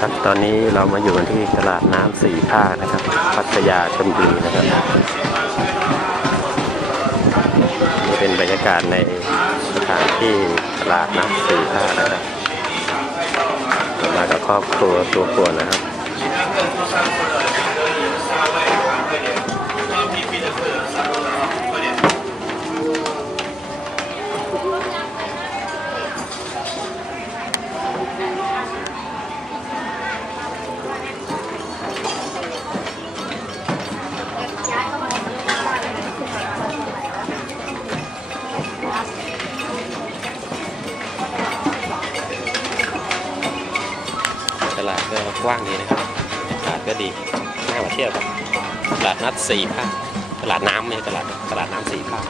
ครับตอนนี้เรามาอยู่กันที่ตลาดน้ำสี่ภาคนะครับ พัทยาชลบุรีนะครับนี่เป็นบรรยากาศในสถานที่ตลาดน้ำสี่ภาคนะครับมากับครอบครัวตัวครัวนะครับ ตลาดก็กว้างดีนะครับตลาดก็ดีน่ามาเที่ยวครับตลาดนัดสี่ภาคตลาดน้ำเนี่ยตลาดตลาดน้ำสี่ภาค